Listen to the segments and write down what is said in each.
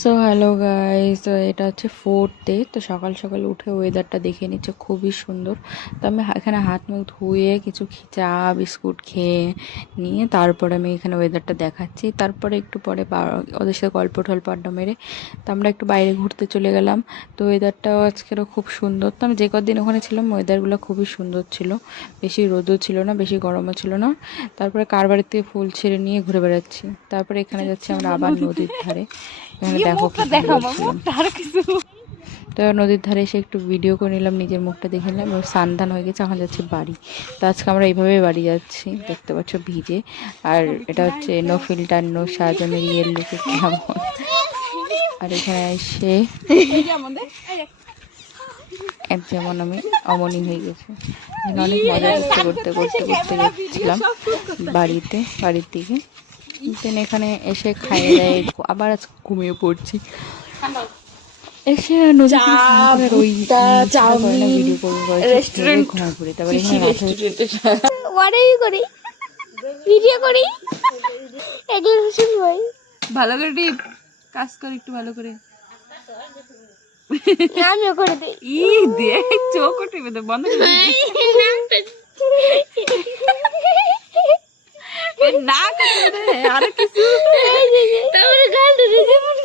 So hello guys, তো এটা হচ্ছে 4th ডে। তো সকাল সকাল উঠে ওয়েদারটা দেখে নিচ্ছে, খুবই সুন্দর। তো আমি এখানে হাত মুখ ধুয়ে কিছু চা বিস্কুট খেয়ে নিয়ে তারপরে আমি এখানে ওয়েদারটা দেখাচ্ছি। তারপরে একটু পরে ওদের সাথে গল্প টল্প আড্ডা মেরে তো আমরা একটু বাইরে ঘুরতে চলে গেলাম। তো ওয়েদারটাও আজকেরও খুব সুন্দর। তো আমি যে কদিন ওখানে ছিলাম ওয়েদারগুলো খুবই সুন্দর ছিল, বেশি রোদও ছিল না, বেশি গরমও ছিল না। তারপরে কার বাড়িতে ফুল ছেড়ে নিয়ে ঘুরে বেড়াচ্ছি। তারপরে এখানে যাচ্ছি আমরা আবার নদীর ধারে। এখানে দেখো কি সুন্দর ছিল। তো নদীর ধারে এসে একটু ভিডিও করে নিলাম, নিজের মুখটা দেখে নিলাম। এবার স্নান হয়ে গেছে, এখন যাচ্ছে বাড়ি। তো আজকে আমরা এইভাবেই বাড়ি যাচ্ছি, দেখতে পাচ্ছ ভিজে। আর এটা হচ্ছে নো ফিল্টার নো সাজানো রিয়েল লুকে কেমন। আর এখানে এসে যেমন আমি অমনি হয়ে গেছে। এখানে অনেক মজা করতে করতে করতে করতে যাচ্ছিলাম বাড়ির দিকে। দেন এখানে এসে খাইয়ে দেয়, আবার আজকে ঘুমিয়ে পড়ছি। এসে নদীতে ভিডিও করবো ঘুমায় পড়ি। তারপরে করি ভিডিও করি এগুলো শুনবই। ভালো করে টিপ কাজ কর, একটু ভালো করে। আমিও করে দিই। ই দেখ চোখ টিপে দে, বন্ধ করে না করতে দে আর কিছু। তারপরে গাল ধরে যেমন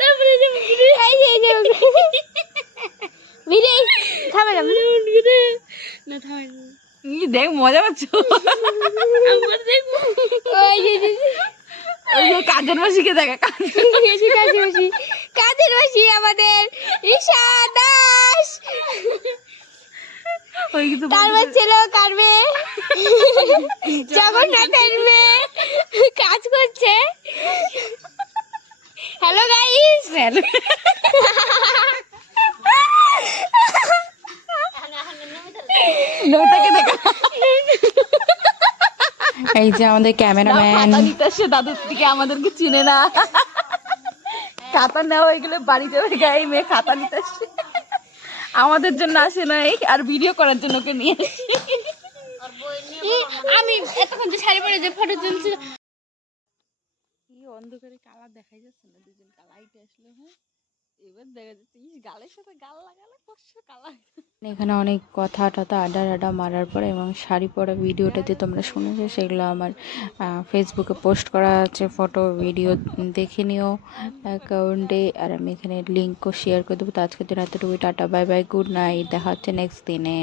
তারপরে যেমন এই যে ভিড়ে থামে না না থামে না। ই দেখ মজা পাচ্ছ। আমার দেখবো ওই যে ওই যে কাজের মাসিকে দেখা, কাজের মাসি আমাদের ঈশা দাস। ওই কিছু তারপর ছিল কাটবে জগন্নাথের মেয়ে কাজ করছে। Hello guys, hello. এই যে আমাদের ক্যামেরাম্যান দাদুর দিকে আমাদেরকে চিনে না। খাতা নেওয়া হয়ে গেলে বাড়ি যাবে, গায়ে মেয়ে খাতা নিতে আসছে, আমাদের জন্য আসে নাই আর ভিডিও করার জন্য ওকে নিয়ে আমি এতক্ষণ যে শাড়ি পরে যে ফটো তুলছি। অন্ধকারে কালার দেখাই যাচ্ছে না, দুজন কালাইটে আসলো। হ্যাঁ এবার দেখা যাচ্ছে গালের সাথে গাল লাগালে কষ্ট কালার। এখানে অনেক কথা টথা আড্ডা মারার পরে এবং শাড়ি পরা ভিডিওটা যে তোমরা শুনেছো সেগুলো আমার ফেসবুকে পোস্ট করা আছে, ফটো ভিডিও দেখে নিও অ্যাকাউন্টে। আর আমি এখানে লিঙ্কও শেয়ার করে দেবো। তো আজকের দিন এতটুকুই, tata bye bye, good night, দেখা হচ্ছে নেক্সট দিনে।